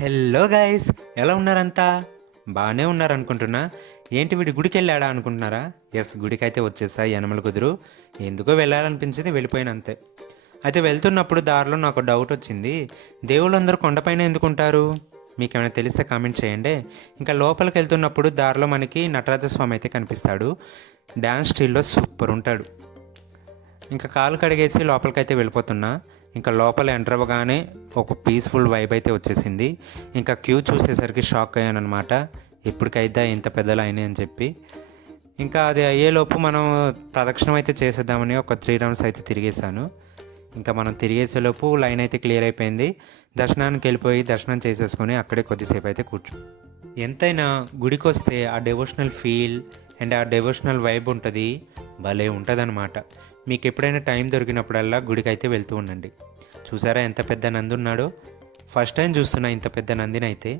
Hello guys, ఎలా ఉన్నారంతా? బాగానే ఉన్నారనుకుంటున్నా. ఏంటి వీడి గుడికి వెళ్ళాడా అనుకుంటున్నారా? ఎస్, గుడికి అయితే వచ్చేసా. యనమల కుదురు ఎందుకో వెళ్ళాలనిపించింది, వెళ్ళిపోయిన అంతే. అయితే వెళ్తున్నప్పుడు దారిలో నాకు డౌట్ వచ్చింది. దేవుళ్ళందరూ కొండపైన ఎందుకుంటారు? మీకు ఏమైనా తెలిస్తే కామెంట్ చేయండి. ఇంకా లోపలికి వెళ్తున్నప్పుడు దారిలో మనకి నటరాజస్వామి అయితే కనిపిస్తాడు. డ్యాన్స్ స్టీల్లో సూపర్ ఉంటాడు. ఇంకా కాలు కడిగేసి లోపలికైతే వెళ్ళిపోతున్నా. ఇంకా లోపల ఎంటర్ అవ్వగానే ఒక పీస్ఫుల్ వైబ్ అయితే వచ్చేసింది. ఇంకా క్యూ చూసేసరికి షాక్ అయ్యాను అనమాట. ఇప్పటికైతే ఇంత పెద్దలు అయినాయి అని చెప్పి. ఇంకా అది అయ్యేలోపు మనం ప్రదక్షిణం అయితే చేసేద్దామని ఒక 3 రౌండ్స్ అయితే తిరిగేశాను. ఇంకా మనం తిరిగేసేలోపు లైన్ అయితే క్లియర్ అయిపోయింది. దర్శనానికి వెళ్ళిపోయి దర్శనం చేసేసుకొని అక్కడే కొద్దిసేపు అయితే ఎంతైనా గుడికి వస్తే ఆ డెవోషనల్ ఫీల్ అండ్ ఆ డెవోషనల్ వైబ్ ఉంటుంది, భలే ఉంటుంది అనమాట. మీకు ఎప్పుడైనా టైం దొరికినప్పుడల్లా గుడికి అయితే వెళ్తూ ఉండండి. చూసారా ఎంత పెద్ద నంది ఉన్నాడో? ఫస్ట్ టైం చూస్తున్నా ఇంత పెద్ద నందిని అయితే.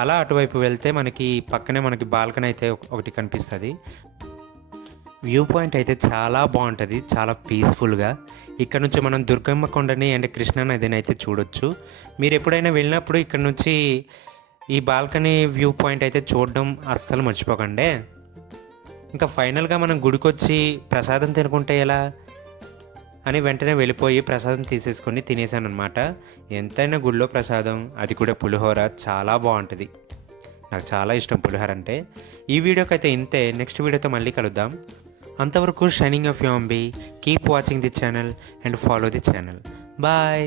అలా అటువైపు వెళ్తే మనకి పక్కనే మనకి బాల్కనీ అయితే ఒకటి కనిపిస్తుంది. వ్యూ పాయింట్ అయితే చాలా బాగుంటుంది, చాలా పీస్ఫుల్గా. ఇక్కడ నుంచి మనం దుర్గమ్మ కొండని అండ్ కృష్ణా నదిని అయితే చూడొచ్చు. మీరు ఎప్పుడైనా వెళ్ళినప్పుడు ఇక్కడ నుంచి ఈ బాల్కనీ వ్యూ పాయింట్ అయితే చూడడం అస్సలు మర్చిపోకండి. ఇంకా ఫైనల్గా మనం గుడికొచ్చి ప్రసాదం తినుకుంటే ఎలా అని వెంటనే వెళ్ళిపోయి ప్రసాదం తీసేసుకొని తినేసాను అనమాట. ఎంతైనా గుడిలో ప్రసాదం, అది కూడా పులిహోర చాలా బాగుంటుంది. నాకు చాలా ఇష్టం పులిహోర అంటే. ఈ వీడియోకి అయితే ఇంతే. నెక్స్ట్ వీడియోతో మళ్ళీ కలుద్దాం. అంతవరకు shining of you Ambi. Keep watching the channel and follow the channel. Bye.